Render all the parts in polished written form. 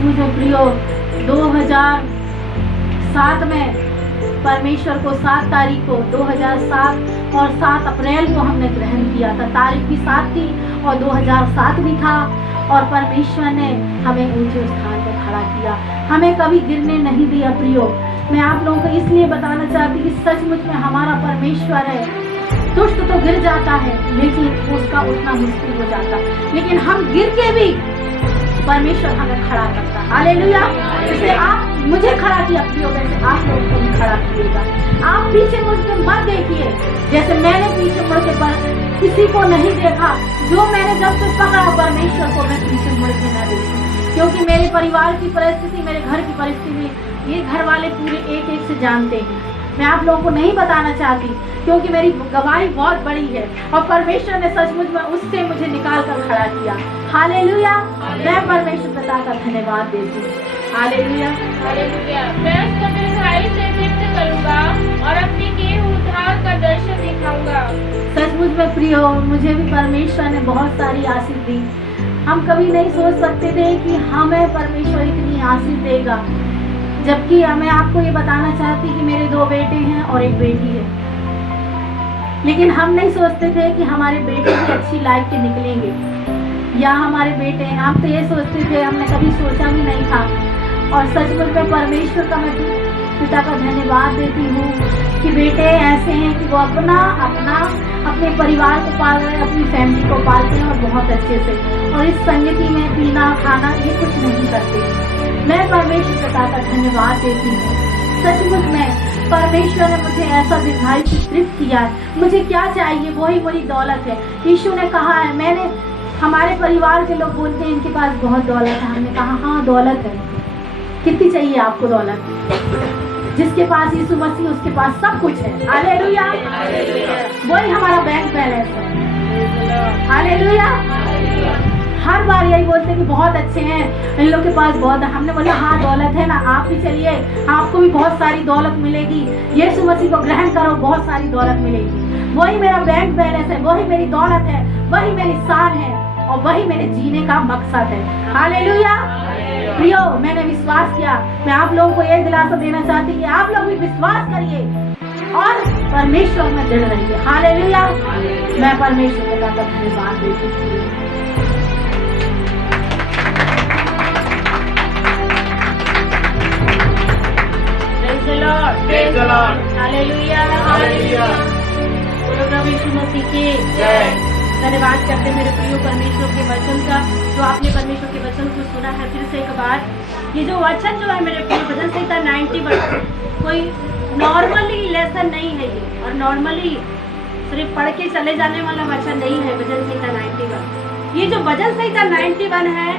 सचमुच में प्रियो 2007 में परमेश्वर को 7 तारीख को 2007 और 7 अप्रैल को हमने ग्रहण किया था। तारीख भी 7 थी और 2007 भी था और परमेश्वर ने हमें ऊंचे स्थान पर खड़ा किया, हमें कभी गिरने नहीं दिया। प्रियो मैं आप लोगों को इसलिए बताना चाहती कि सचमुच में हमारा परमेश्वर है। दुष्ट तो गिर जाता है लेकिन उसका उठना मुश्किल हो जाता है, लेकिन हम गिर के भी परमेश्वर हमें खड़ा करता है। हालेलुया। जैसे आप मुझे खड़ा किया प्रियो, वैसे आप लोगों को भी खड़ा कीजिएगा। आप पीछे मुड़ के मत देखिए, जैसे मैंने पीछे मुड़ के किसी को नहीं देखा। जो मैंने जब से पकड़ा परमेश्वर को, मैं पीछे मुड़ के न देखी, क्योंकि मेरे परिवार की परिस्थिति, मेरे घर की परिस्थिति ये घर वाले पूरे एक एक से जानते हैं। मैं आप लोगों को नहीं बताना चाहती क्योंकि मेरी गवाही बहुत बड़ी है और परमेश्वर ने सचमुच में उससे मुझे निकाल कर खड़ा किया। हालेलुया। मैं परमेश्वर पिता का धन्यवाद देती हूँ। हालेलुया। हालेलुया। मैं उसको दीर्घायु से तृप्त करूंगा और अपने किए हुए उद्धार का दर्शन दिखाऊंगा। सचमुच में प्रिय हो, मुझे भी परमेश्वर ने बहुत सारी आशीष दी। हम कभी नहीं सोच सकते थे कि हमें परमेश्वर इतनी आशीष देगा, जबकि मैं आपको ये बताना चाहती कि मेरे 2 बेटे हैं और 1 बेटी है, लेकिन हम नहीं सोचते थे कि हमारे बेटे भी अच्छी लाइफ के निकलेंगे या हमारे बेटे हैं। हम तो ये सोचते थे, हमने कभी सोचा भी नहीं था। और सचमुच में परमेश्वर का मैं पिता का धन्यवाद देती हूँ कि बेटे ऐसे हैं कि वो अपने परिवार को पाल रहे हैं, अपनी फैमिली को पालते हैं और बहुत अच्छे से, और इस संगति में पीना खाना ये कुछ नहीं करते। मैं परमेश्वर पिता का धन्यवाद देती हूँ। सचमुच में परमेश्वर ने मुझे ऐसा दीर्घायु से तृप्त किया है। मुझे क्या चाहिए, वही मेरी दौलत है। यीशु ने कहा है, हमारे परिवार के लोग बोलते हैं इनके पास बहुत दौलत है। हमने कहा हाँ दौलत है। कितनी चाहिए आपको दौलत? जिसके पास यीशु मसीह उसके पास सब कुछ है। हालेलुया। वही हमारा बैंक बैलेंस है। हालेलुया। हर बार यही बोलते हैं कि बहुत अच्छे हैं, इन लोग के पास बहुत है। हमने बोला हाँ दौलत है ना, आप भी चलिए, आपको भी बहुत सारी दौलत मिलेगी। यीशु मसीह को ग्रहण करो, बहुत सारी दौलत मिलेगी। वही मेरा बैंक बैलेंस है, वही मेरी दौलत है, वही मेरी शान है और वही मेरे जीने का मकसद है। हालेलुया। प्रियो मैंने विश्वास किया। मैं आप लोगों को यह दिलासा देना चाहती कि आप लोग भी विश्वास करिए और परमेश्वर में दृढ़ रहिए। हालेलुया। मैं परमेश्वर का धन्यवाद देती हूँ। Praise the Lord. Hallelujah. Hallelujah. बोलो प्रभु यीशु मसीह की जय। धन्यवाद करते मेरे प्रिय परमेश्वर के वचन का, जो आपने परमेश्वर के वचन को सुना है। फिर से एक बार ये जो वचन जो है मेरे प्रिय भजन संहिता 91 कोई नॉर्मली लेसन नहीं है ये, और नॉर्मली सिर्फ पढ़ के चले जाने वाला वचन नहीं है। भजन संहिता 91 ये जो भजन संहिता 91 है,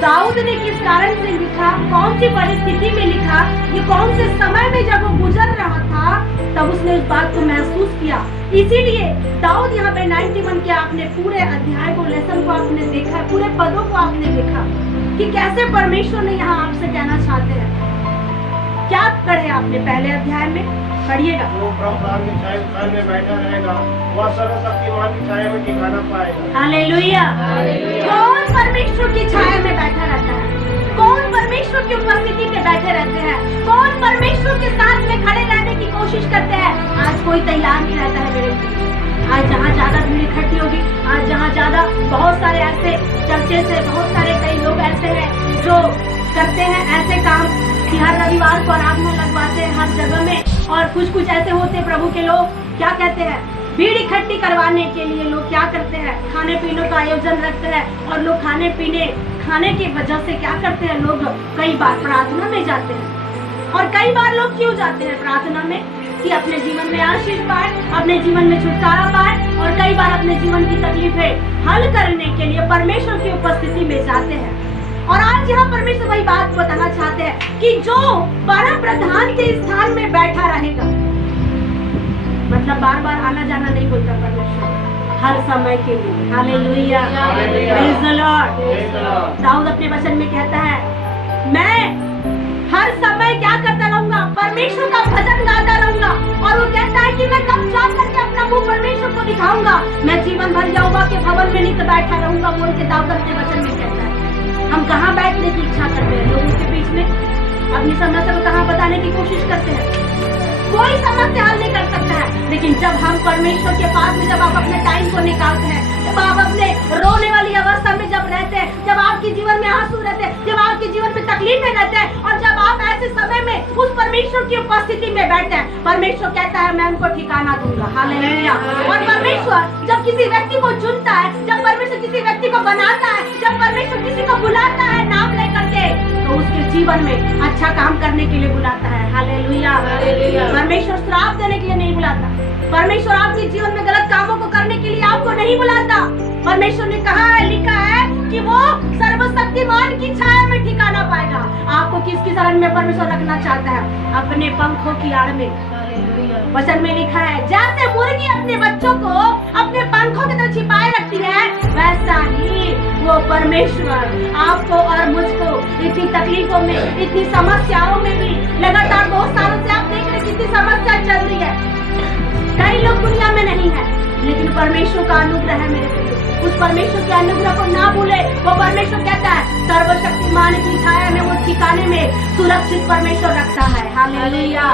दाऊद ने किस कारण से लिखा, कौन सी परिस्थिति में लिखा, ये कौन से समय में जब वो गुजर रहा था तब उसने उस बात को महसूस किया। इसीलिए दाऊद यहाँ पे 91 के आपने पूरे अध्याय को, लेसन को आपने देखा, पूरे पदों को आपने देखा कि कैसे परमेश्वर ने यहाँ आपसे कहना चाहते हैं। क्या पढ़े आपने पहले अध्याय में? पढ़िएगा। वो प्रभु की छाया में बैठा रहेगा, वह सर्वशक्तिमान की छाया में ठिकाना पाएगा। हालेलुया। कौन परमेश्वर की छाया में बैठा रहता है? कौन परमेश्वर की उपस्थिति में बैठे रहते हैं? कौन परमेश्वर के साथ में खड़े रहने की कोशिश करते हैं? आज कोई तैयार नहीं रहता है मेरे। आज जहाँ ज्यादा भीड़ इकट्ठी होगी, आज जहाँ ज्यादा बहुत सारे ऐसे चर्चे से बहुत सारे कई लोग ऐसे हैं जो करते हैं ऐसे काम कि हर रविवार को आराधना लगवाते हैं हर जगह में, और कुछ ऐसे होते हैं प्रभु के लोग क्या कहते हैं, भीड़ इकट्ठी करवाने के लिए लोग क्या करते हैं, खाने पीने का आयोजन रखते हैं, और लोग खाने की वजह से क्या करते हैं, लोग कई बार प्रार्थना में जाते हैं। और कई बार लोग क्यों जाते हैं प्रार्थना में? कि अपने जीवन में आशीष पाए, अपने जीवन में छुटकारा पाए, और कई बार अपने जीवन की तकलीफें हल करने के लिए परमेश्वर की उपस्थिति में जाते हैं। और आज यहाँ परमेश्वर वही बात बताना चाहते हैं कि जो परम प्रधान के स्थान में बैठा रहेगा, मतलब बार बार आना जाना नहीं बोलता परमेश्वर, हर समय के लिए। हालेलुया। Praise the Lord. दाऊद अपने वचन में कहता है, मैं हर समय क्या करता रहूंगा, परमेश्वर का भजन गाता रहूंगा। और वो कहता है कि मैं कब जा करके अपना मुंह परमेश्वर को दिखाऊंगा, मैं जीवन भर यहोवा के भवन में नित्य बैठा रहूंगा, बोल के दाऊद अपने वचन में कहता है। हम कहाँ बैठने की इच्छा करते हैं? अपनी समस्या को कहाँ बताने की कोशिश करते हैं? कोई समस्या हल नहीं कर सकता है। लेकिन जब हम परमेश्वर के पास में, जब आप अपने टाइम को निकालते हैं, जब आप अपने रोने वाली अवस्था में जब रहते हैं, जब आपके जीवन में आंसू रहते हैं, जब आपके जीवन में तकलीफें रहते हैं, और जब आप ऐसे समय में उस परमेश्वर की उपस्थिति में बैठते हैं, परमेश्वर कहता है मैं उनको ठिकाना दूंगा। हालेलुया। और परमेश्वर जब किसी व्यक्ति को चुनता है, जब परमेश्वर किसी व्यक्ति को बनाता है, जब परमेश्वर किसी को बुलाता है नाम लेकर के, तो उसके जीवन में अच्छा काम करने के लिए बुलाता है। हालेलुया। परमेश्वर श्राप देने के लिए नहीं बुलाता। परमेश्वर आपके जीवन में गलत कामों को करने के लिए आपको नहीं बुलाता। परमेश्वर ने कहा है, लिखा है कि वो सर्वशक्तिमान की छाया में ठिकाना पाएगा। आपको किसकी शरण में परमेश्वर रखना चाहता है? अपने पंखों की आड़ में। वचन में लिखा है, जैसे मुर्गी अपने बच्चों को अपने पंखों की तरह छिपाए रखती है, वैसा ही वो परमेश्वर आपको और मुझको इतनी तकलीफों में, इतनी समस्याओं में भी, लगातार 2 सालों से आप देख रहे कितनी समस्या चल रही है। कई लोग दुनिया में नहीं है, लेकिन परमेश्वर का अनुग्रह है मेरे प्रिय। उस परमेश्वर के अनुग्रह को ना भूले। वो परमेश्वर कहता है सर्वशक्तिमान की छाया में, वो ठिकाने में सुरक्षित परमेश्वर रखता है। हालेलुया।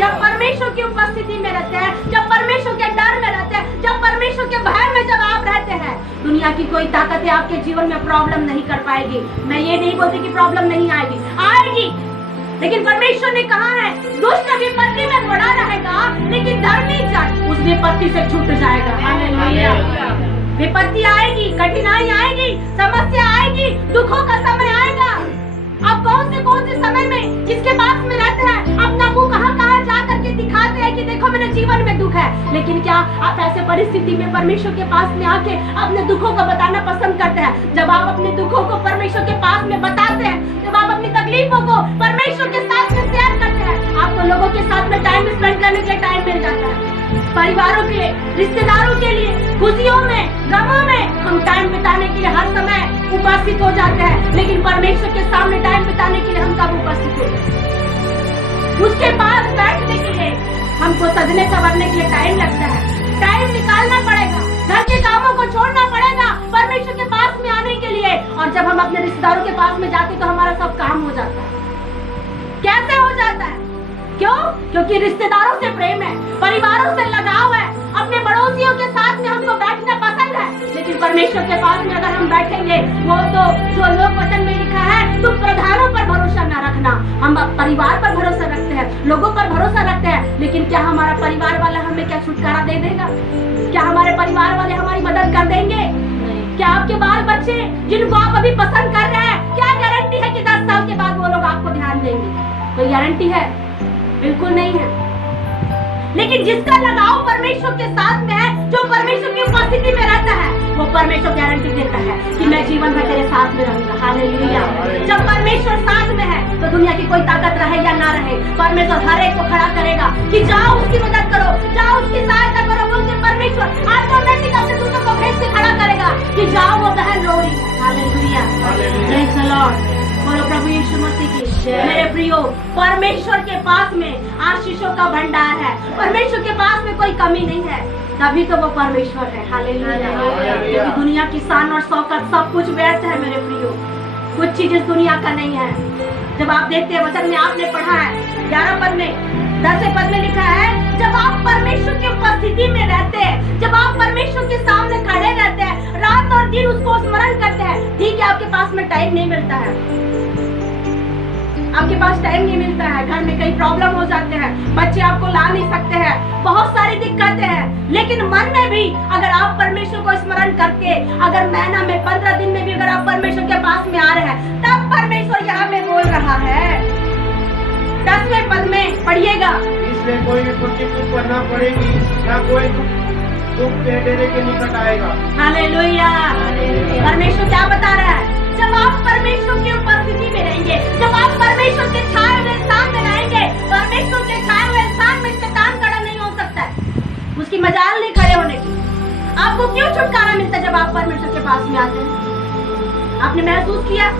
जब परमेश्वर की उपस्थिति में रहते हैं, जब परमेश्वर के डर में रहते हैं, जब परमेश्वर के भय में जब आप रहते हैं, दुनिया की कोई ताकतें आपके जीवन में प्रॉब्लम नहीं कर पाएगी। मैं ये नहीं बोलती कि प्रॉब्लम नहीं आएगी, आएगी। लेकिन परमेश्वर ने कहा है, दुष्ट विपत्ति में पड़ा रहेगा, लेकिन धर्मी जन उस विपत्ति से छूट जाएगा। हालेलुया। विपत्ति आएगी, कठिनाई आएगी, समस्या आएगी, दुखों का समय आएगा। आप कौन से समय में किसके पास में रहते हैं? अपना मुंह कहाँ जा करके दिखाते हैं कि देखो मेरे जीवन में दुख है। लेकिन क्या आप ऐसे परिस्थिति में परमेश्वर के पास में आके अपने दुखों को बताना पसंद करते हैं? जब आप अपने दुखों को परमेश्वर के पास में बताते हैं, जब आप अपनी तकलीफों को परमेश्वर के साथ में शेयर करते हैं, आपको लोगों के साथ में टाइम स्पेंड करने के लिए टाइम मिल जाता है। परिवारों के लिए, रिश्तेदारों के लिए, खुशियों में, गमों में हम टाइम बिताने के लिए हर समय उपस्थित हो जाते हैं। लेकिन परमेश्वर के सामने टाइम बिताने के लिए हम कब उपस्थित होते हैं? उसके पास बैठने के लिए हमको सजने संवरने के लिए टाइम लगता है। टाइम निकालना पड़ेगा, घर के कामों को छोड़ना पड़ेगा परमेश्वर के पास में आने के लिए। और जब हम अपने रिश्तेदारों के पास में जाते तो हमारा सब काम हो जाता है। कैसे हो जाता है? क्यों? क्योंकि रिश्तेदारों से प्रेम है, परिवारों से लगाव है, अपने पड़ोसियों के साथ में हमको बैठना पसंद है। लेकिन परमेश्वर के पास में अगर हम बैठेंगे, वो तो जो लोक वचन में लिखा है, तुम प्रधानों पर भरोसा न रखना। हम परिवार पर भरोसा रखते हैं, लोगों पर भरोसा रखते हैं, लेकिन क्या हमारा परिवार वाला हमें क्या छुटकारा दे देगा? क्या हमारे परिवार वाले हमारी मदद कर देंगे? क्या आपके बाल बच्चे जिनको आप अभी पसंद कर रहे हैं, क्या गारंटी है कि 10 साल के बाद वो लोग आपको ध्यान देंगे? कोई गारंटी है? बिल्कुल नहीं है। लेकिन जिसका लगाव परमेश्वर के साथ में है, जो परमेश्वर की उपस्थिति में रहता है, वो परमेश्वर गारंटी देता है कि मैं जीवन भर तेरे साथ में रहूंगा। हालेलुया। जब परमेश्वर साथ में है तो दुनिया की कोई ताकत रहे या ना रहे, परमेश्वर हर एक को खड़ा करेगा कि जाओ उसकी मदद करो, जाओ उसकी सहायता करो। बोलते परमेश्वर ऑटोमेटिक अपने दूतों को भेज के खड़ा करेगा कि जाओ वो बहन रो रही है। हालेलुया। Praise the Lord. बोलो प्रभु यीशु मसीह की। मेरे प्रियो, परमेश्वर के पास में आशीषों का भंडार है। परमेश्वर के पास में कोई कमी नहीं है, तभी तो वो परमेश्वर है। हालेलुया। क्योंकि दुनिया की शान और शौकत सब कुछ व्यर्थ है मेरे प्रियो। कुछ चीज इस दुनिया का नहीं है। जब आप देखते हैं वचन में आपने पढ़ा है 11 पद में, 10 पद में लिखा है, जब आप परमेश्वर की उपस्थिति में रहते हैं, जब आप परमेश्वर के सामने खड़े रहते हैं, रात और दिन उसको स्मरण करते हैं। ठीक है, आपके पास में टाइम नहीं मिलता है, आपके पास टाइम नहीं मिलता है, घर में कई प्रॉब्लम हो जाते हैं, बच्चे आपको ला नहीं सकते हैं, बहुत सारी दिक्कतें हैं। लेकिन मन में भी अगर आप परमेश्वर को स्मरण करके, अगर महीना में 15 दिन में भी अगर आप परमेश्वर के पास में आ रहे हैं, तब परमेश्वर यहाँ में बोल रहा है। 10वें पद में पढ़िएगा, इसलिए कोई भी प्रतिकूल पर न पड़ेगी, न कोई दुख तेरे के निकट आएगा। हालेलुया। परमेश्वर क्या बता रहा है? जब आप परमेश्वर की उपस्थिति में रहेंगे, जब आप परमेश्वर के छाए हुए स्थान में रहेंगे, परमेश्वर के छाए हुए स्थान में शैतान खड़ा नहीं हो सकता है, उसकी मजाल नहीं खड़े होने की। आपको क्यों छुटकारा मिलता है जब आप परमेश्वर के पास में आते हैं? आपने महसूस किया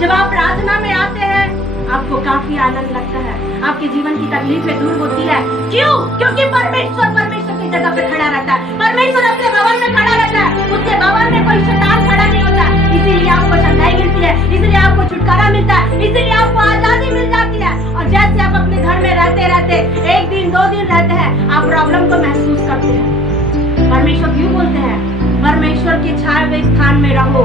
जब आप प्रार्थना में आते हैं आपको काफी आनंद लगता है, आपके जीवन की तकलीफें दूर होती है। क्यों? क्योंकि परमेश्वर की जगह पे खड़ा रहता है, परमेश्वर अपने भवन में खड़ा रहता है, उसके भवन में कोई शैतान खड़ा नहीं होता है। इसीलिए आपको चंगाई मिलती है, इसीलिए आपको छुटकारा मिलता है, इसीलिए आपको आजादी मिल जाती है। और जैसे आप अपने घर में रहते रहते 1 दिन 2 दिन रहते हैं, आप प्रॉब्लम को महसूस करते हैं। परमेश्वर क्यों बोलते हैं परमेश्वर के छाए हुए स्थान में रहो,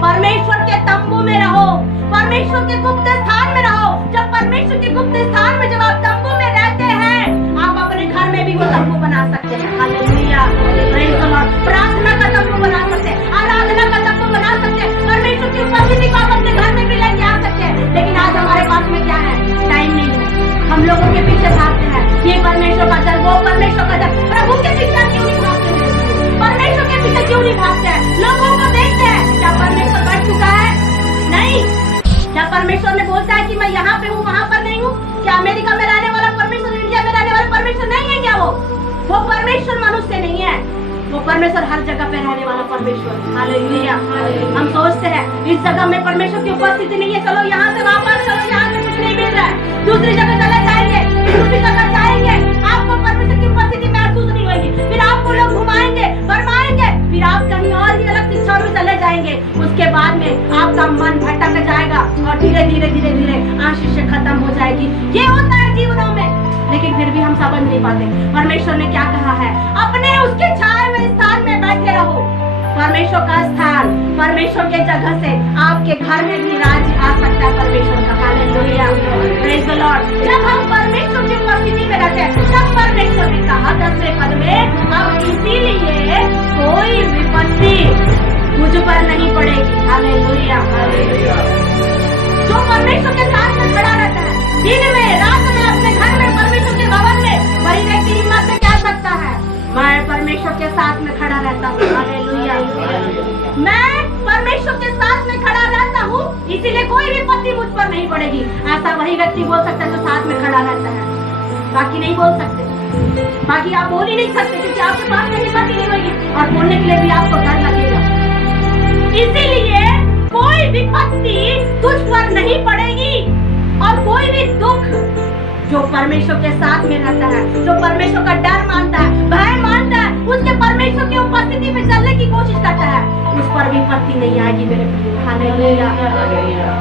परमेश्वर के तंबू में रहो, परमेश्वर के गुप्त स्थान में रहो। जब परमेश्वर के गुप्त स्थान में जब आप तंबू में रहते हैं, आप अपने घर में भी वो तंबू बना सकते हैं। Hallelujah, praise the Lord. प्रार्थना का तंबू बना सकते हैं, आराधना का तंबू बना सकते हैं, परमेश्वर की उपस्थिति को आप अपने घर में भी लेके आ सकते हैं। लेकिन आज हमारे पास में क्या है? टाइम नहीं है। हम लोगों के पीछे भागते हैं, ये परमेश्वर का जल, वो परमेश्वर का जल। प्रभु के पीछे क्यों नहीं भागते हैं? परमेश्वर के पीछे क्यों नहीं भागते हैं? लोगों को देखते हैं, क्या परमेश्वर बढ़ चुका है? नहीं। क्या परमेश्वर ने बोलता है कि मैं यहाँ पे हूँ, वहाँ पर नहीं हूँ? क्या अमेरिका में रहने वाला परमेश्वर इंडिया में रहने वाला परमेश्वर नहीं है क्या? वो परमेश्वर मनुष्य नहीं है, वो परमेश्वर हर जगह पे रहने वाला परमेश्वर। हालेलुया। हम सोचते हैं इस जगह में परमेश्वर की उपस्थिति नहीं है, चलो यहाँ से वापस चलो, यहाँ से कुछ नहीं मिल रहा है, दूसरी जगह चले जाएंगे, दूसरी जगह जाएंगे, आपको परमेश्वर की उपस्थिति महसूस नहीं होगी, फिर आपको लोग घुमाएंगे, भरमाएंगे, फिर आप कहीं और ही अलग शिक्षा में चले जाएंगे। उसके बाद में आपका मन भटक जाएगा और धीरे धीरे धीरे धीरे आशीष खत्म हो जाएगी। ये होता है जीवनों में, लेकिन फिर भी हम समझ नहीं पाते परमेश्वर ने क्या कहा है। अपने उसके छाए हुए स्थान में बैठे रहो। परमेश्वर का स्थान, परमेश्वर के जगह से आपके घर में भी राज्य आ सकता है परमेश्वर का। Hallelujah, praise the Lord. जब हम परमेश्वर की उपस्थिति में रहते हैं, तब परमेश्वर ने कहा 10वें पद में, अब इसीलिए कोई विपत्ति मुझ पर नहीं पड़ेगी। हालेलुया। जो परमेश्वर के साथ में खड़ा रहता है, दिन में रात में अपने घर में परमेश्वर के भवन में, वही व्यक्ति हिम्मत से कह सकता है, मैं परमेश्वर के साथ में खड़ा रहता हूँ। हालेलुया। मैं परमेश्वर के साथ में खड़ा रहता हूँ, इसीलिए कोई विपत्ति मुझ पर नहीं पड़ेगी। ऐसा वही व्यक्ति बोल सकता है जो साथ में खड़ा रहता है, बाकी नहीं बोल सकते। बाकी आप बोल ही नहीं सकते, क्योंकि आपके पास में हिम्मत ही नहीं होगी और बोलने के लिए भी आपको डर लगेगा। इसीलिए कोई विपत्ति तुझ पर नहीं पड़ेगी और कोई भी दुख, जो परमेश्वर के साथ में रहता है, जो परमेश्वर का डर मानता है, भय मानता है, उसके परमेश्वर की उपस्थिति में चलने की कोशिश करता है, उस पर विपत्ति नहीं आएगी मेरे प्रिय। हालेलुया।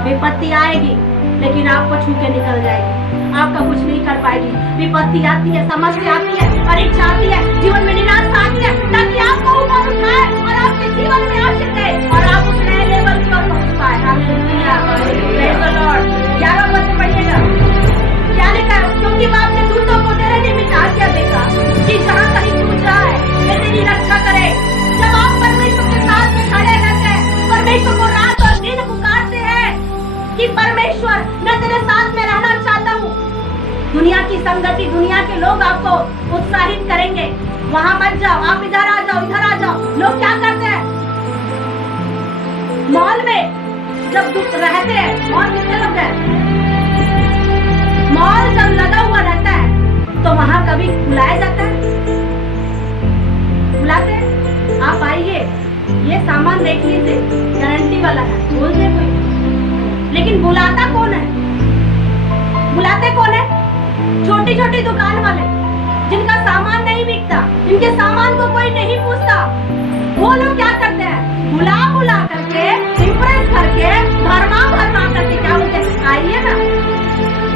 विपत्ति आएगी लेकिन आपको छू के निकल जाएगी, आपका कुछ नहीं कर पाएगी। विपत्ति आती है, समस्या आती है, परीक्षा आती है, जीवन में निराशा आती है, ताकि आपको ऊपर उठाए और आपके जीवन में आशीष दे और आप उस नए लेवल की ओर पहुंच पाए। Hallelujah, praise the Lord. 11 पद में पढ़िएगा क्या लिखा है, क्योंकि वो अपने दूतों को तेरे निमित्त आज्ञा देगा कि जहाँ कहीं तू जाए वे तेरी रक्षा करे। जब आप परमेश्वर के साथ में खड़े रहते हैं, परमेश्वर को रात और दिन पुकारते हैं कि परमेश्वर मैं तेरे साथ में रहना चाहता हूँ। दुनिया की संगति, दुनिया के लोग आपको उत्साहित करेंगे, वहां मत जाओ, आप इधर आ जाओ, इधर आ जाओ। लोग क्या करते हैं, मॉल में जब दुख रहते हैं, मॉल कितने लोग हैं, मॉल जब लगा हुआ रहता है तो वहां कभी बुलाया जाता है, बुलाते हैं आप आइए, ये सामान देख लीजिए, गारंटी वाला है, बोलते कोई, लेकिन बुलाता कौन है, बुलाते कौन है, छोटी छोटी दुकान वाले जिनका सामान नहीं बिकता, इनके सामान को कोई नहीं पूछता, वो लोग क्या करते हैं, बुला बुला करके, इम्प्रेस करके, भरमा भरमा करके क्या बोलते हैं, आइए ना।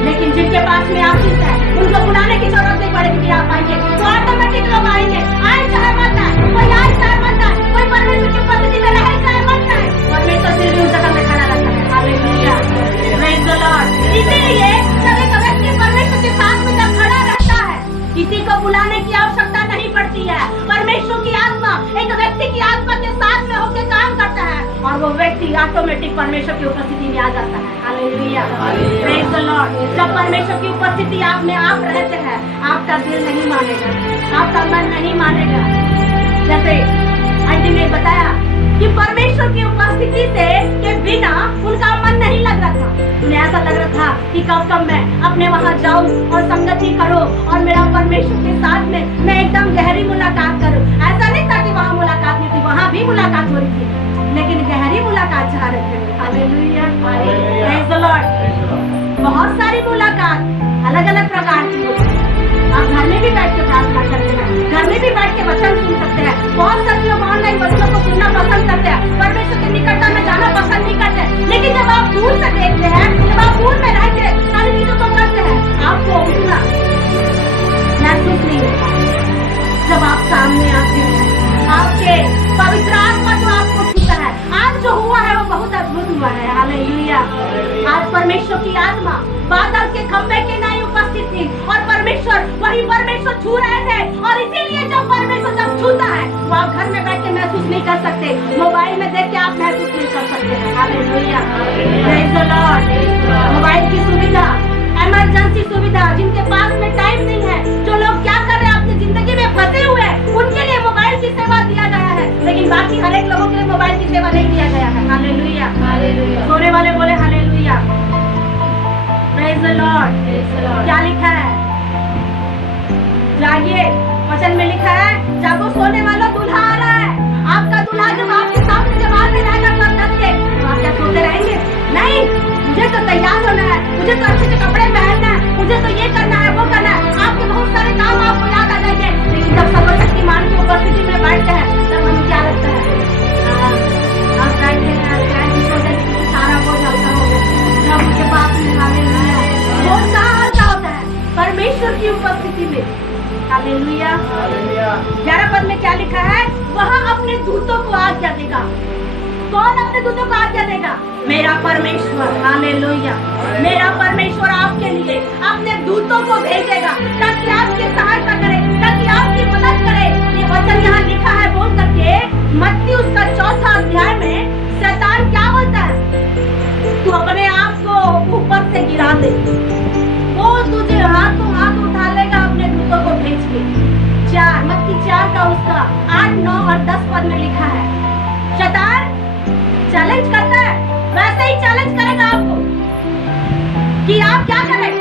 लेकिन जिनके पास में आशीष है, उनको बुलाने की जरूरत नहीं पड़ेगी कि आप आइए, तो ऑटोमेटिक लोग आएंगे, आए चाहे मत आए, कोई आए चाहे मत आए, कोई परमेश्वर की उपस्थिति में रहे चाहे मत रहे, परमेश्वर फिर भी उस जगह में खड़ा रहता है। Hallelujah, praise the Lord. इसीलिए जब एक व्यक्ति परमेश्वर के साथ में जब खड़ा रहता है, किसी को बुलाने की आवश्यकता नहीं पड़ती है। परमेश्वर की आत्मा एक व्यक्ति की आत्मा के साथ में होकर काम करता है और वो व्यक्ति ऑटोमेटिक परमेश्वर की उपस्थिति में आ जाता है। Hallelujah, praise the Lord. जब परमेश्वर की उपस्थिति आप में आप रहते हैं, आपका दिल नहीं मानेगा, आपका मन नहीं मानेगा। जैसे आंटी ने बताया कि परमेश्वर की उपस्थिति से के बिना उनका मन नहीं लग रहा था, उन्हें ऐसा लग रहा था कि कब कब मैं अपने वहां जाऊं और संगति करूं और मेरा परमेश्वर के साथ में मैं एकदम गहरी मुलाकात करूं। ऐसा नहीं था कि वहां मुलाकात नहीं थी, वहां भी मुलाकात हो रही थी, लेकिन गहरी मुलाकात चाह रहे थे। Hallelujah, praise the Lord. बहुत सारी मुलाकात अलग अलग प्रकार की होती है। आप घर में भी बैठ के प्रार्थना करते हैं, घर में भी बैठ के वचन सुन सकते हैं। बहुत सारे लोग ऑनलाइन वचनों को सुनना पसंद करते हैं, परमेश्वर के निकटता में जाना की आत्मा बादल के खंभे के नहीं उपस्थित थी और परमेश्वर वही परमेश्वर छू रहे थे। और इसीलिए जब परमेश्वर जब छूता है वो आप घर में बैठ के महसूस नहीं कर सकते, मोबाइल में देख के आप महसूस नहीं कर सकते हैं। Hallelujah, praise the Lord. Mobile की सुविधा, इमरजेंसी सुविधा, जिनके पास में टाइम नहीं है, जो लोग क्या कर रहे हैं अपनी जिंदगी में फंसे हुए हैं, उनके लिए मोबाइल की सेवा दिया गया है, लेकिन बाकी हर एक लोगों के लिए मोबाइल की सेवा नहीं दिया गया है। Hallelujah, hallelujah. सोने वाले बोले हालेलुया, प्रेज द लॉर्ड। क्या लिखा है? जागिए, वचन में लिखा है जागो सोने वालों, दूल्हा आ रहा है। आपका दूल्हा जब आपके सामने जब आके रहेगा सब दस के, तो आप क्या सोते रहेंगे? नहीं, मुझे तो तैयार होना है, मुझे तो अच्छे से कपड़े पहनना है, मुझे तो ये करना है वो करना है। आपके बहुत सारे काम आपको याद आ जाएंगे, लेकिन जब सर्वशक्तिमान की उपस्थिति में बैठते हैं तब हमें क्या लगता है? आप बैठे हैं, सारा बोझ हल्का हो गया। जब उनके पास में हालेलुया, बोझ कहाँ हल्का होता है? परमेश्वर की उपस्थिति में। हालेलुया। 11 पद में क्या लिखा है? वह अपने दूतों को आज्ञा देगा। कौन अपने दूतों को आज्ञा देगा? मेरा परमेश्वर। हालेलुया, मेरा परमेश्वर आपके लिए अपने दूतों को भेजेगा ताकि आपकी सहायता करे, ताकि आपकी मदद करे। ये वचन यहाँ लिखा है बोल करके मत्ती उसका 4 अध्याय में शैतान क्या बोलता है? तू अपने आप को ऊपर से गिरा दे, वो तुझे हाथ उठा लेगा अपने दूतों को भेज के। मत्ती 4 का उसका 8, 9 और 10 पद में लिखा है। शैतान चैलेंज करता है, वैसे ही चैलेंज करेगा आपको कि आप क्या करें।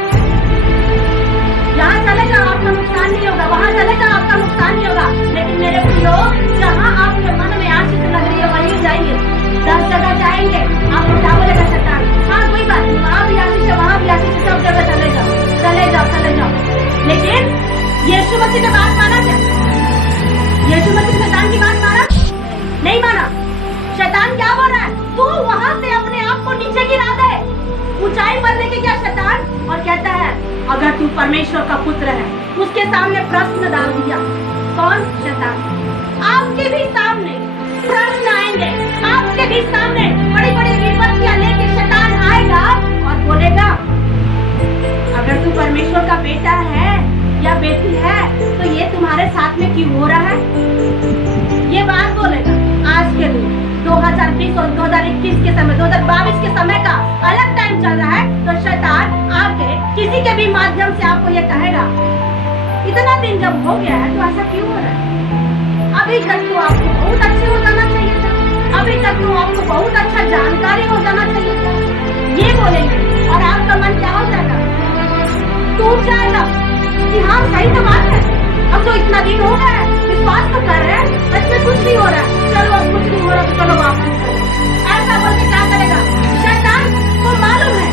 यहाँ चले जाओ आपका नुकसान नहीं होगा, वहाँ चले जाओ आपका नुकसान नहीं होगा, लेकिन मेरे प्रियो जहाँ आपके मन में आशीष लग रही है वहीं जाएंगे। 10 जगह जाएंगे, आपको क्या बोलेगा शैतान? हाँ कोई बात नहीं, वहाँ भी आशीष है, वहाँ भी आशीष है, सब जगह चले जाओ, चले जाओ, चले जाओ। लेकिन यीशु मसीह ने बात माना क्या? यीशु मसीह ने शैतान की बात माना? नहीं माना। शैतान क्या बोल रहा है? तू वहां से अपने आप को नीचे गिरा दे, ऊंचाई पर लेके क्या शैतान? और कहता है अगर तू परमेश्वर का पुत्र है। उसके सामने प्रश्न डाल दिया। कौन? शैतान। आपके भी सामने प्रश्न आएंगे, आपके भी सामने बड़ी बड़ी विपत्तियां लेके शैतान आएगा और बोलेगा अगर तू परमेश्वर का बेटा है या बेटी है तो ये तुम्हारे साथ में क्यों हो रहा है? ये बात बोलेगा। आज के दिन 2020 और 2021 के समय, 2022 के समय का अलग टाइम चल रहा है, तो शैतान आके किसी के भी माध्यम से आपको ये कहेगा इतना दिन जब हो गया है तो ऐसा क्यों हो रहा है? अभी तक तो आपको बहुत अच्छे हो जाना चाहिए था, अभी तक तो आपको बहुत अच्छा जानकारी हो जाना चाहिए था। ये बोलेंगे और आपका मन क्या हो जाएगा? टूट जाएगा कि हाँ सही तो बात है, अब तो इतना दिन हो गया है, विश्वास तो कर रहे हैं, इसमें कुछ नहीं हो रहा है, चलो अब कुछ नहीं हो रहा तो चलो वापस चलो। ऐसा बोल के क्या करेगा शैतान? को मालूम है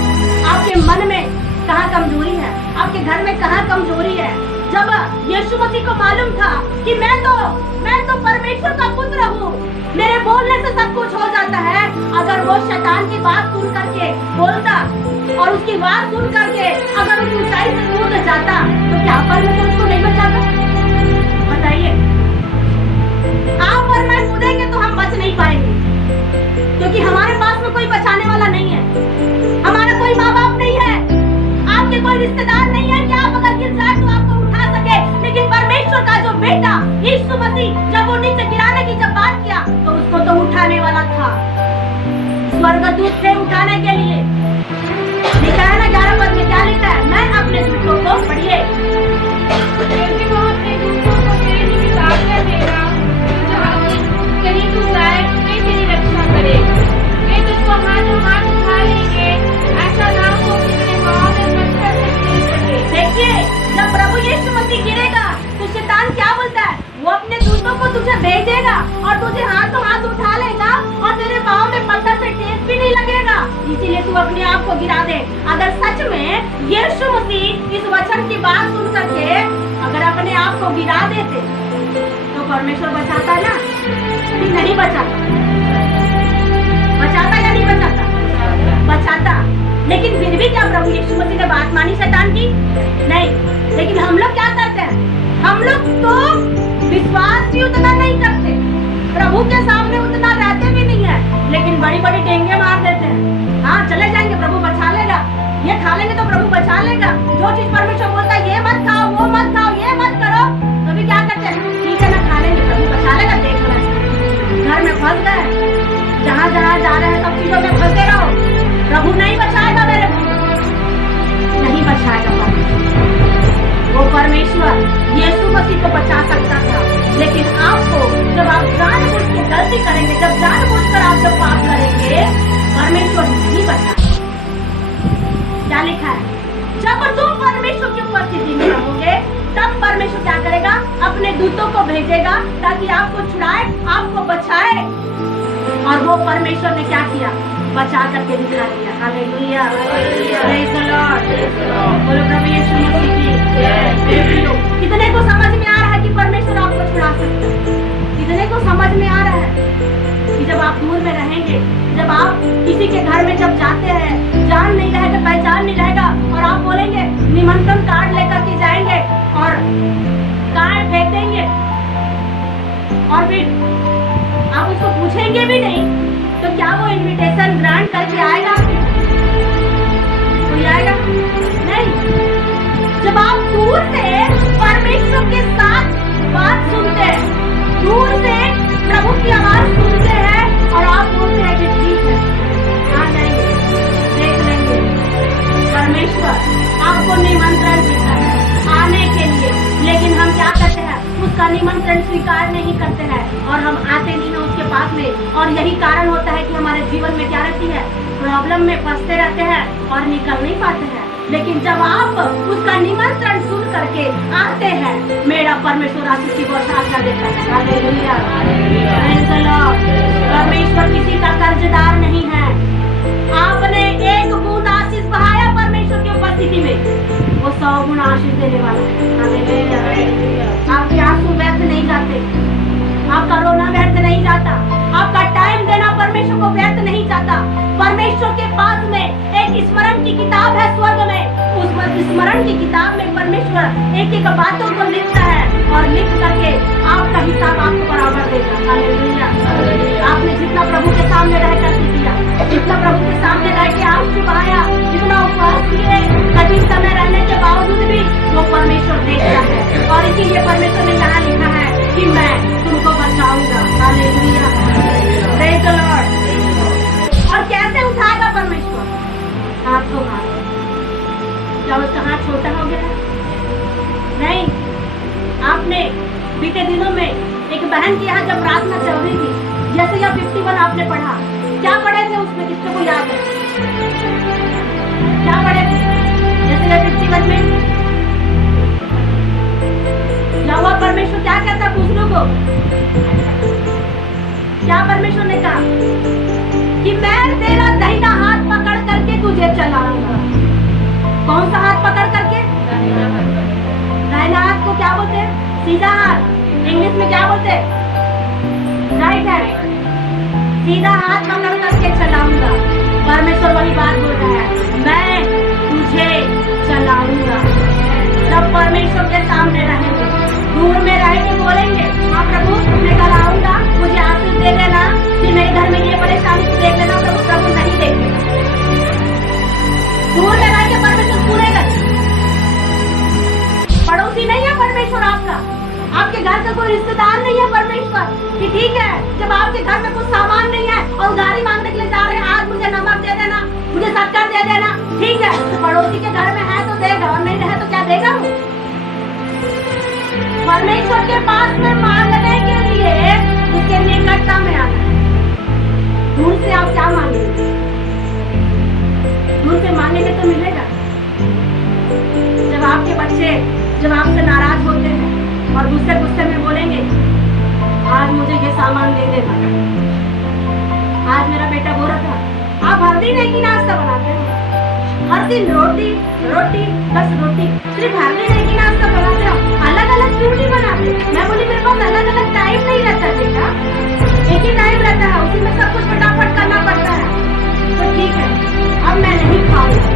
आपके मन में कहाँ कमजोरी है, आपके घर में कहाँ कमजोरी है। जब यीशु मसीह को मालूम था कि मैं तो परमेश्वर का पुत्र हूँ, मेरे बोलने से सब कुछ हो जाता है, अगर वो शैतान की बात सुन करके बोलता और उसकी बात सुन करके अगर उस ऊंचाई से कूद जाता तो क्या परमेश्वर उसको नहीं बचाता? बताइए। आप और मैं कूदेंगे तो हम बच नहीं पाएंगे, क्योंकि हमारे पास में कोई बचाने वाला नहीं है, हमारा कोई माँ बाप नहीं है, आपके कोई रिश्तेदार नहीं है कि आप अगर गिर जाए तो आपको उठा सके। लेकिन परमेश्वर का जो बेटा यीशु मसीह जब वो नीचे गिराने की जब बात किया तो उसको तो उठाने वाला था, स्वर्गदूत थे उठाने के लिए। लिखा है ना 11 पद में, क्या लिखा है? मैं अपने दूतों को, पढ़िए, क्योंकि वो अपने दूतों को तेरे निमित्त आज्ञा देगा, कहीं तू जाए वे तेरी रक्षा करे, वे तुझको हाथ उठा लेंगे, ऐसा ना हो कि तेरे पाँव में पत्थर से गिर सके। देखिए जब प्रभु यीशु मसीह गिरेगा तो शैतान क्या बोलता है? वो अपने दूतों को तुझे भेजेगा और तुझे हाथों हाथ उठा लेगा और तेरे पाँव में पत्थर से ठेस भी नहीं लगेगा, इसीलिए तू अपने आप को गिरा दे। अगर सच में यीशु मसीह इस वचन की बात सुन करके अगर अपने आप को गिरा देते तो परमेश्वर बचाता ना कि नहीं बचाता? बचाता या नहीं बचाता? बचाता। लेकिन फिर भी क्या प्रभु यीशु मसीह ने बात मानी शैतान की? नहीं। लेकिन हम लोग क्या करते हैं? हम लोग तो विश्वास भी उतना नहीं करते, प्रभु के सामने उतना रहते भी नहीं है, लेकिन बड़ी बड़ी डेंगे मार देते हैं। हाँ चले जाएंगे, प्रभु बचा लेगा, जो चीज परमेश्वर बोलता है ये मत खाओ, वो मत खाओ, ये मत करो, तो भी क्या करते हैं? ठीक है ना, खा लेंगे, प्रभु बचा लेगा, देख लेंगे। घर में फंस गए, जहाँ जहाँ जा रहे हैं सब चीजों में फंसे रहो, प्रभु नहीं बचाएगा मेरे को, नहीं बचाएगा परमेश्वर। वो परमेश्वर यीशु मसीह को बचा सकता था, लेकिन आपको जब आप जानबूझ के गलती करेंगे, जब जानबूझकर आप जब पाप करेंगे, परमेश्वर नहीं बचा। क्या लिखा है? जब तुम परमेश्वर की उपस्थिति में रहोगे, तब परमेश्वर क्या करेगा? अपने दूतों को भेजेगा ताकि आपको छुड़ाए, आपको बचाए। और वो परमेश्वर ने क्या किया? बचा करके दिखा दिया। हालेलुया, प्रेज़ द लॉर्ड, बोलो प्रभु यीशु मसीह की जय। कितने को समझ में आ रहा है कि परमेश्वर आपको छुड़ा सकता है? कितने को समझ में आ रहा है कि जब आप दूर में रहेंगे, जब आप किसी के घर में जब जाते हैं, जान नहीं रहेगा, पहचान नहीं रहेगा, और आप बोलेंगे निमंत्रण कार्ड लेकर के जाएंगे और कार्ड फेंक देंगे, और फिर आप उसको पूछेंगे भी नहीं, तो क्या वो इनविटेशन ग्रांट करके आएगा? कोई आएगा? नहीं। जब आप दूर से परमेश्वर के साथ बात सुनते हैं, दूर से प्रभु की आवाज सुनते हैं, और आप बोलते हैं कि ठीक है, आ जाएंगे, देख लेंगे, परमेश्वर आपको निमंत्रण देता है आने के लिए, लेकिन हम क्या करते हैं? उसका निमंत्रण स्वीकार नहीं करते हैं, और हम आते नहीं हैं उसके पास में। और यही कारण होता है कि हमारे जीवन में क्या रहती है? प्रॉब्लम में फंसते रहते हैं और निकल नहीं पाते हैं। लेकिन जब आप उसका निमंत्रण सुन करके आते हैं, मेरा परमेश्वर आशीष की वर्षा देता है। Hallelujah, praise the Lord. परमेश्वर किसी का कर्जदार नहीं है। आपने एक बूंद आशीष बहाया परमेश्वर की उपस्थिति में, वो 100 गुना आशीष देने वाला है। हालेलुया। आपके आंसू व्यर्थ नहीं जाते, आपका रोना व्यर्थ नहीं जाता, आपका टाइम देना परमेश्वर को व्यर्थ नहीं जाता। परमेश्वर के पास में एक स्मरण की किताब है स्वर्ग में, उस स्मरण की किताब में परमेश्वर एक एक बातों को लिखता है, और लिख करके आपका हिसाब आपको बराबर देगा। हालेलुया। आपने जितना प्रभु के सामने रह करके किया, जितना प्रभु के सामने रह के आंसू बहाया, जितना उपवास किए, कठिन समय रहने के बावजूद भी वो परमेश्वर देखता है, और इसीलिए परमेश्वर ने यहाँ लिखा है कि मैं तुमको बचाऊंगा। Hallelujah, praise the Lord. और कैसे उठाएगा परमेश्वर? हाथों हाथ। क्या उसका हाथ छोटा हो गया? नहीं। आपने बीते दिनों में एक बहन की यहाँ जब प्रार्थना चल रही थी, जैसे यह 51 आपने पढ़ा, क्या पढ़े थे उसमें? किसको को याद है? क्या पढ़े थे? जैसे यह 51 में यहोवा परमेश्वर क्या कहता पुरुषों को? क्या परमेश्वर ने कहा कि मैं तेरा दाहिना हाथ पकड़ करके तुझे चलाऊंगा। कौन सा हाथ पकड़ करके? दाहिना हाथ को क्या बोलते हैं? सीधा हाथ। इंग्लिश में क्या बोलते हैं? Right hand. सीधा हाथ पकड़ करके चलाऊंगा। परमेश्वर वही बात बोल रहा है, मैं तुझे चलाऊंगा। जब परमेश्वर के सामने रहेंगे, दूर में रहेंगे, बोलेंगे हाँ प्रभु मैं कल आऊंगा, मुझे आशीष दे देना कि मेरे घर में ये परेशानी देख लेना प्रभु। प्रभु नहीं देखेगा। दूर में रहेंगे, परमेश्वर पूरे करेगा। पड़ोसी नहीं है परमेश्वर आपका, आपके घर का कोई रिश्तेदार नहीं है परमेश्वर कि ठीक है जब आपके घर में कुछ सामान नहीं है और उधारी मांगने के लिए जा रहे हैं, आज मुझे नमक दे देना, मुझे शक्कर दे देना, ठीक है तो पड़ोसी के घर में है तो देगा, और नहीं रहे तो क्या देगा वो? परमेश्वर के पास में मांगने के लिए उसके निकटता में आना है। दूर से आप क्या मांगेंगे? दूर से मांगेंगे तो मिलेगा। जब आपके बच्चे जब आपसे नाराज होते हैं और गुस्से में बोलेंगे आज मुझे ये सामान दे देना, आज मेरा बेटा बोल रहा था आप हर दिन एक ही नाश्ता बनाते हो, हर दिन रोटी रोटी बस रोटी, सिर्फ हर दिन एक ही नाश्ता बनाते हो, अलग अलग क्यों नहीं बनाते? मैं बोली मेरे पास अलग अलग टाइम नहीं रहता बेटा, एक ही टाइम रहता है, उसी में सब कुछ फटाफट करना पड़ता है। तो ठीक है अब मैं नहीं खाऊंगा,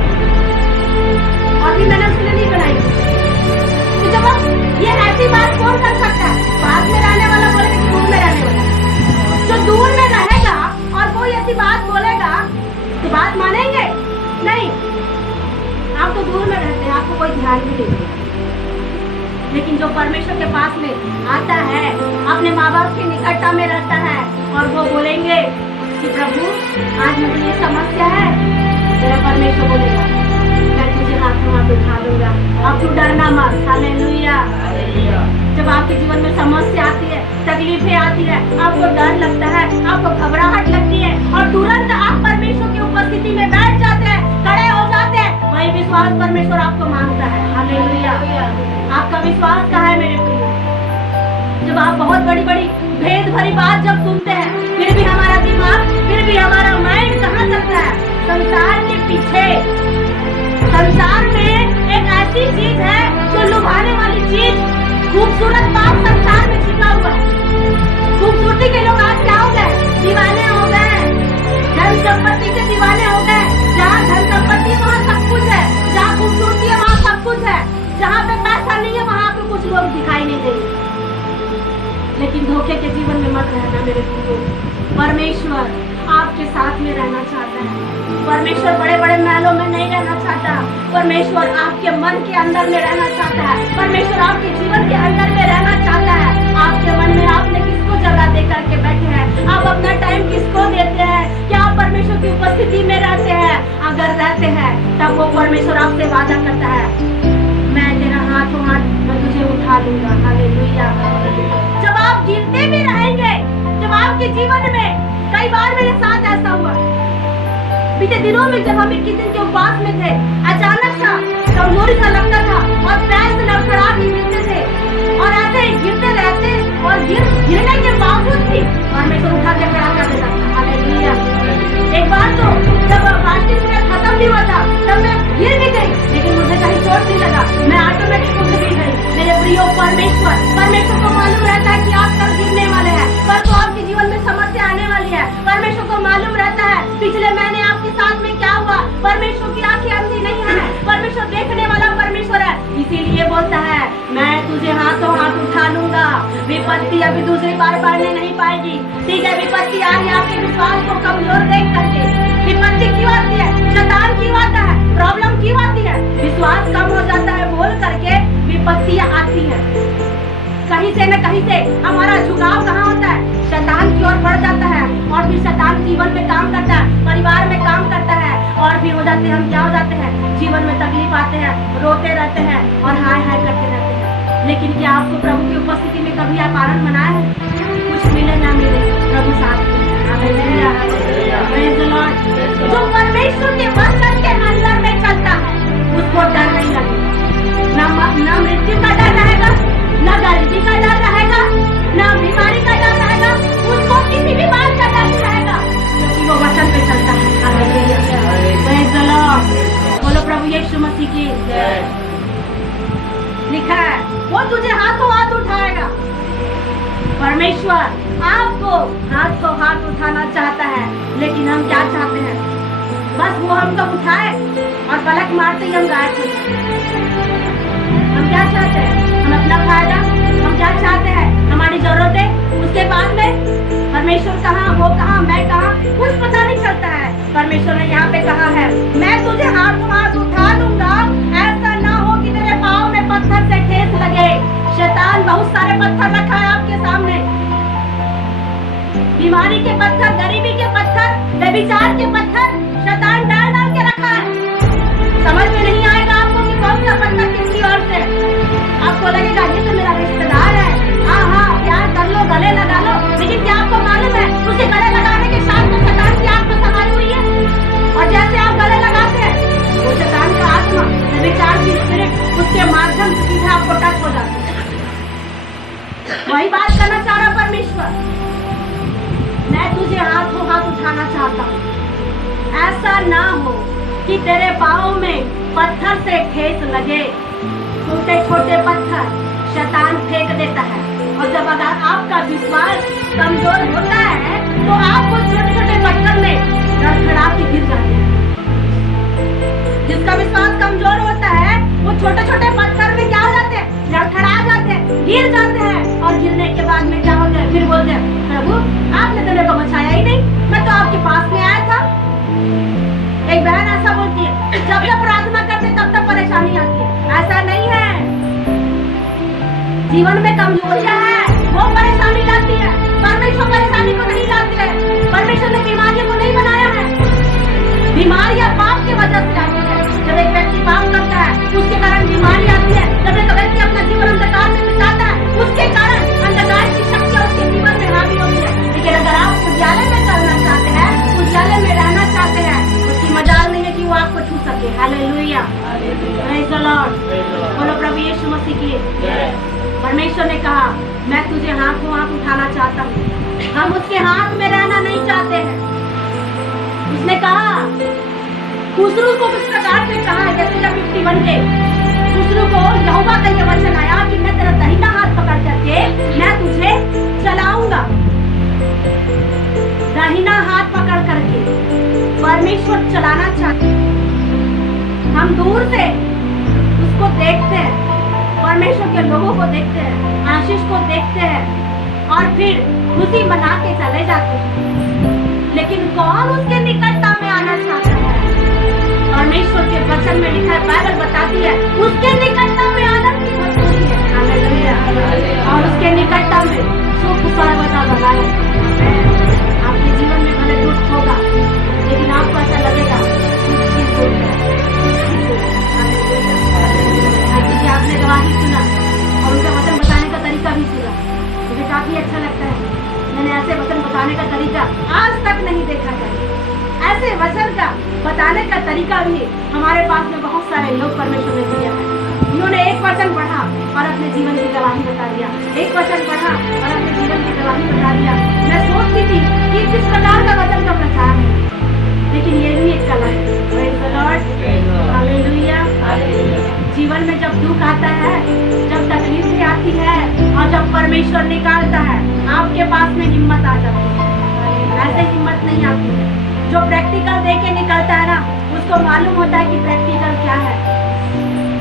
और भी मैंने उसके लिए नहीं बनाई। तो जब अब ये ऐसी बात कौन कर सकता है? पास में रहने वाला बोलेगा कि दूर में रहने वाला? जो दूर में रहेगा और कोई ऐसी बात बोलेगा तो बात मानेंगे नहीं। आप तो दूर में रहते हैं, आपको कोई ध्यान ध्यान भी नहीं देगा। लेकिन जो परमेश्वर के पास में आता है, अपने माँ बाप की निकटता में रहता है, और वो बोलेंगे कि प्रभु आज मुझे ये समस्या है, तेरा परमेश्वर बोलेगा मैं तुझे हाथों हाथ उठा लूंगा, अब तू डरना मत। हालेलुया। जब आपके जीवन में समस्या आती है, तकलीफें आती है, आपको डर लगता है, आपको घबराहट लगती है, और तुरंत आप परमेश्वर की उपस्थिति में बैठ जाते हैं, खड़े हो जाते हैं, वही विश्वास परमेश्वर आपको मांगता है। हालेलुया। आपका विश्वास कहाँ है मेरे प्रिय? जब आप बहुत बड़ी बड़ी भेद भरी बात जब सुनते हैं, फिर भी हमारा दिमाग, फिर भी हमारा माइंड कहाँ चलता है? संसार के पीछे। संसार में एक ऐसी चीज है जो लुभाने वाली चीज, खूबसूरत बात संसार में छिपा हुआ है। खूबसूरती के लोग आज क्या हो गए? दीवाने हो गए, धन संपत्ति के दीवाने हो गए। जहाँ धन संपत्ति वहाँ सब कुछ है, जहाँ खूबसूरती है वहाँ सब कुछ है, जहाँ पे पैसा नहीं है वहाँ पे कुछ लोग दिखाई नहीं देंगे। लेकिन धोखे के जीवन में मत रहना मेरे प्रियो। परमेश्वर आपके साथ में रहना चाहता है। परमेश्वर बड़े बड़े महलों में नहीं रहना चाहता। परमेश्वर आपके मन के अंदर में रहना चाहता है। परमेश्वर आपके जीवन के अंदर में रहना चाहता है। आपके मन में आपने किसको जगह दे करके बैठे हैं? आप अपना टाइम किसको देते हैं? क्या आप परमेश्वर की उपस्थिति में रहते हैं? अगर रहते हैं तब वो परमेश्वर आपसे वादा करता है, मैं तेरा हाथों हाथ मैं तुझे उठा लूंगा। हालेलुया। जब आप गिरते भी रहेंगे, जब आपके जीवन में, कई बार मेरे साथ ऐसा हुआ, बीते दिनों में जब हम 21 दिन के उपवास में थे, अचानक सा कमजोरी सा लगता था और पैर से लड़खड़ा के गिरते थे, और ऐसे ही गिरते रहते, और गिरने के बावजूद भी परमेश्वर उठा के खड़ा कर देता था। हालेलुया। एक बार तो जब फास्टिंग पीरियड खत्म नहीं हुआ था, तब मैं गिर भी गई, लेकिन मुझे कहीं चोट नहीं लगा, मैं ऑटोमेटिक उठ भी गई। मेरे प्रियो, परमेश्वर को मालूम रहता है कि आप कल गिरने वाले हैं, पर तो आपके जीवन में समस्या आने वाली है। परमेश्वर को मालूम रहता है पिछले महीने आपके साथ में क्या हुआ। परमेश्वर की आंखें अंधी नहीं है, परमेश्वर देखने वाला परमेश्वर है। इसीलिए बोलता है, मैं तुझे हाथों हाथ उठा लूंगा। विपत्ति अभी दूसरी बार बढ़ने नहीं पाएगी। ठीक है, विपत्ति आ रही है आपके विश्वास को कमजोर देख करके। विपत्ति क्यों आती है? शैतान क्यों आता है? प्रॉब्लम क्यों आती है? विश्वास कम हो जाता है बोल करके विपत्तियां आती है। कहीं से न कहीं से हमारा झुकाव कहाँ होता है? शैतान की ओर बढ़ जाता है, और फिर शैतान जीवन में काम करता है, परिवार में काम करता है, और फिर हो जाते हैं हम क्या हो जाते हैं? जीवन में तकलीफ आते हैं, रोते रहते हैं और हाय हाय करते रहते हैं। लेकिन क्या आपको प्रभु की उपस्थिति में कभी आप आनंद मनाए हैं? कुछ मिले ना मिले, प्रभु साथ में। हालेलुया। Praise the Lord. जो परमेश्वर के वचन के अंदर में चलता है, उसको डर नहीं लगेगा। ना मृत्यु का डर रहेगा, ना गरीबी का डर रहेगा, ना बीमारी का डर रहेगा, उसको किसी भी बात का डर नहीं रहेगा, क्योंकि वो वचन पे चलता है। हालेलुया। Praise the Lord. बोलो प्रभु यीशु मसीह की जय। लिखा है, वो तुझे हाथों हाथ उठाएगा। परमेश्वर आपको हाथों हाथ उठाना चाहता है, लेकिन हम क्या चाहते हैं? बस वो हमको उठाए और पलक मारते ही हम गायब हो जाए। हम क्या चाहते हैं? हम अपना फायदा, हम क्या चाहते हैं? हमारी जरूरतें, उसके बाद में परमेश्वर कहाँ, वो कहाँ, मैं कहाँ, कुछ पता नहीं चलता है। परमेश्वर ने यहाँ पे कहा है, मैं तुझे हाथों हाथ उठा लूंगा। ऐसा ना हो कि तेरे पाँव में पत्थर से ठेस लगे। शैतान बहुत सारे पत्थर रखा है आपके सामने, बीमारी के पत्थर, गरीबी के पत्थर, व्यभिचार के पत्थर शैतान डाल डाल के रखा है। समझ में नहीं आएगा आपको कि कौन सा पत्थर किसकी ओर से। आपको लगेगा ये तो मेरा रिश्तेदार है, हाँ हाँ प्यार कर लो, गले लगा लो, लेकिन क्या आपको मालूम है उसके गले लगाने के साथ में शैतान की आत्मा समाई हुई है, और जैसे आप गले लगाते हैं वो शैतान का आत्मा, व्यभिचार की स्पिरिट उसके माध्यम से सीधा आपको टच हो जाती है। वही बात करना चाह रहा परमेश्वर, मैं तुझे हाथों हाथ उठाना चाहता हूँ। ऐसा ना हो कि तेरे पाँव में पत्थर से ठेस लगे। छोटे छोटे पत्थर शैतान फेंक देता है, और जब अगर आपका विश्वास कमजोर होता है तो आप वो छोटे छोटे पत्थर में लड़खड़ा के गिर जाते हैं। जिसका विश्वास कमजोर होता है वो छोटे छोटे पत्थर में क्या हो जाते हैं? लड़खड़ा जाते हैं, गिर जाते हैं, और गिरने के बाद में क्या होता है? फिर बोलते हैं, प्रभु आपने तो मेरे को बचाया ही नहीं, मैं तो आपके पास में आया था। एक बहन ऐसा बोलती है, जब जब प्रार्थना करते तब तब परेशानी आती है। ऐसा जीवन में कमजोरियां है, वो परेशानी लाती है। परमेश्वर परेशानी को नहीं लाते हैं। परमेश्वर ने बीमारियों को नहीं बनाया है। बीमारियां पाप की वजह से आती है। जब एक व्यक्ति पाप करता है उसके कारण बीमारी आती है। जब एक व्यक्ति अपना जीवन अंधकार में बिताता है उसके कारण अंधकार की शक्तियां उसके जीवन में हावी होती है। लेकिन अगर आप उजाले में चलना चाहते हैं, उजाले में रहना चाहते हैं, उसकी मजाल नहीं है कि वो आपको छू सके। हालेलुया, प्रेज़ द लॉर्ड, बोलो प्रभु यीशु मसीह की। परमेश्वर ने कहा मैं तुझे हाथों हाथ उठाना चाहता हूँ। हम उसके हाथ में रहना नहीं चाहते हैं। उसने कहा खुसरू को किस प्रकार से कहा, जैसे जब 51 के खुसरू को यहोवा का ये वचन आया कि मैं तेरा दाहिना हाथ पकड़ करके मैं तुझे चलाऊंगा। दाहिना हाथ पकड़ करके परमेश्वर चलाना चाहते। हम दूर से उसको देखते हैं, परमेश्वर के लोगों को देखते हैं, आशीष को देखते हैं और फिर खुशी मना के चले जाते हैं। लेकिन कौन उसके निकटता में आना चाहता है? परमेश्वर के वचन में लिखा है, बाइबल बताती है उसके निकटता में आनंद की मजबूरी है। हालेलुया, और उसके निकटता में सुख सर्वदा बना है। आपके जीवन में भले दुख होगा लेकिन आपको ऐसा लगेगा सुख की सुख है, सुख की सुख। क्योंकि आपने गवाही सुना और उनका वचन बताने का तरीका भी सुना, मुझे काफी अच्छा लगता है। मैंने ऐसे वचन बताने का तरीका आज तक नहीं देखा है। ऐसे वचन का बताने का तरीका भी हमारे पास में बहुत सारे लोग परमेश्वर ने दिया है। उन्होंने एक वचन पढ़ा और अपने जीवन की गवाही बता दिया, एक वचन पढ़ा और अपने जीवन की गवाही बता दिया। मैं सोचती थी कि किस प्रकार का वचन का प्रचार है, लेकिन ये भी एक कला है। Praise the Lord, hallelujah. जीवन में जब दुख आता है, जब तकलीफें आती है और जब परमेश्वर निकालता है, आपके पास में हिम्मत आ जाती है। ऐसे हिम्मत नहीं आती है। जो प्रैक्टिकल दे के निकलता है ना, उसको मालूम होता है कि प्रैक्टिकल क्या है।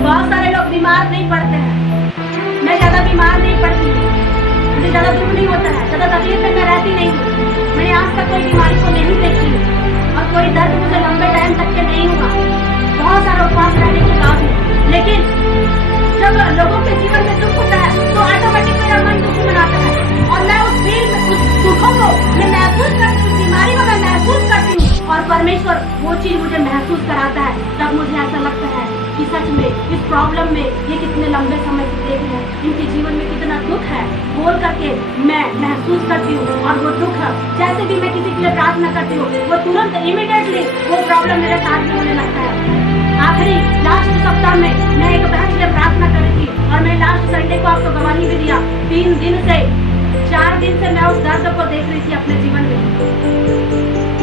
बहुत सारे लोग बीमार नहीं पड़ते हैं। मैं ज्यादा बीमार नहीं पड़ती हूँ, मुझे ज्यादा दुख नहीं होता है, ज्यादा तकलीफ में मैं रहती नहीं हूँ। मैंने आज तक कोई बीमारी को नहीं देखी और कोई दर्द मुझे लंबे टाइम तक के नहीं हुआ, बहुत सारे उपवास रहने के बाद। लेकिन जब लोगों के जीवन में दुख होता है तो ऑटोमेटिक मेरा मन दुख मनाता है और मैं उस फील में, उस दुखों को मैं महसूस करती हूँ, बीमारी को मैं महसूस करती हूँ और परमेश्वर वो चीज मुझे महसूस कराता है। तब मुझे ऐसा लगता है कि सच में इस प्रॉब्लम में ये कितने लंबे समय से देख रहे हैं, इनके जीवन में कितना दुख है बोल करके मैं महसूस करती हूँ। और वो दुख जैसे भी मैं किसी के लिए प्रार्थना करती हूँ वो तुरंत इमीडिएटली वो प्रॉब्लम मेरे साथ में होने लगता है। आखिरी लास्ट सप्ताह में मैं एक बहन के लिए प्रार्थना कर रही थी और मैं लास्ट संडे को आपको गवाही भी दिया। 4 दिन से मैं उस दर्द को देख रही थी अपने जीवन में।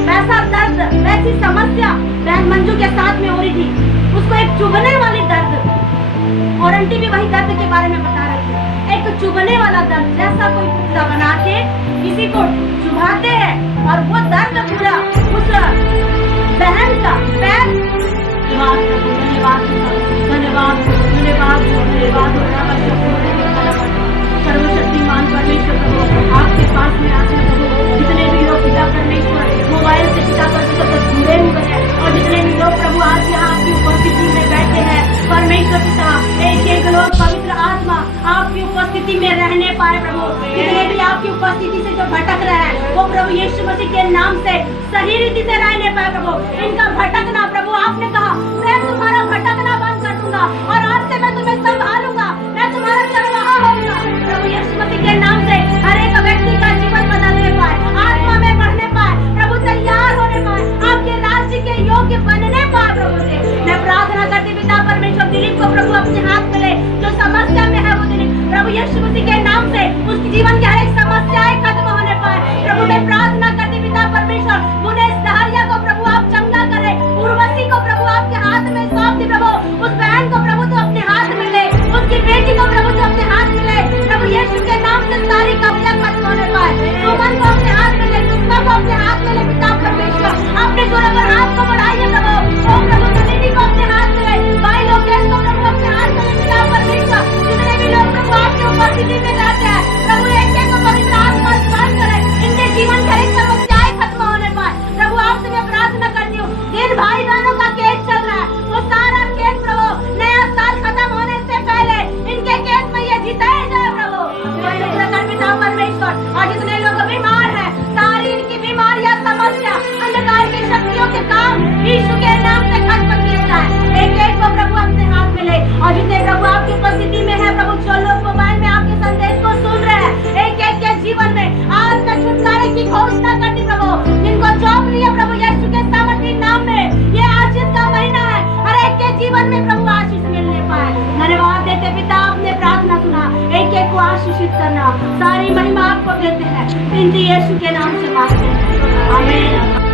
वैसा दर्द, वैसी समस्या बहन मंजू के साथ में हो रही थी। उसको एक चुभने वाली दर्द, और आंटी भी वही दर्द के बारे में बता रही थी, एक चुभने वाला दर्द, जैसा कोई पुतला बना के किसी को चुभाते हैं और वो दर्द पूरा उस बहन का पैर। धन्यवाद, धन्यवाद, धन्यवाद, धन्यवाद, धन्यवाद। सर्वशक्तिमान परमेश्वर प्रभु आपके पास में आते हैं प्रभु। जितने भी लोग पिता परमेश्वर मोबाइल से पिता परमेश्वर तक जुड़े हुए हैं और जितने भी लोग प्रभु आज यहाँ आपकी उपस्थिति में बैठे हैं, परमेश्वर पिता एक एक लोग पवित्र आत्मा आपकी उपस्थिति में रहने पाए प्रभु। जितने भी आपकी उपस्थिति से जो भटक रहे हैं वो प्रभु यीशु मसीह के नाम से सही रीति से रहने पाए प्रभु। इनका भटकना प्रभु आपने कहा मैं तुम्हारा भटकना बंद कर दूंगा और आज से मैं तुम्हें संभालूंगा, मैं तुम्हारा चरवाहा होऊंगा। प्रभु यीशु मसीह के नाम से हर एक व्यक्ति का जीवन बदलने पाए, आत्मा में बढ़ने पाए, प्रभु तैयार होने पाए, आपके राज्य के योग्य बनने पाए प्रभु से मैं प्रार्थना करती। पिता परमेश्वर दिलीप को प्रभु अपने हाथ में ले, जो समस्या में है वो दिलीप प्रभु यीशु मसीह के नाम से उसके जीवन की हर एक समस्याएं खत्म होने पाए प्रभु। मैं प्रार्थना करती पिता परमेश्वर मुनेश दहारिया को प्रभु आप चंगा करे, उर्वशी को प्रभु आपके हाथ में सौंप दी प्रभु। उस बहन को प्रभु तो पिता आपने प्रार्थना सुना, एक एक को आशीषित करना, सारी महिमा आपको देते हैं, इन यीशु के नाम से मांगते हैं, आमीन।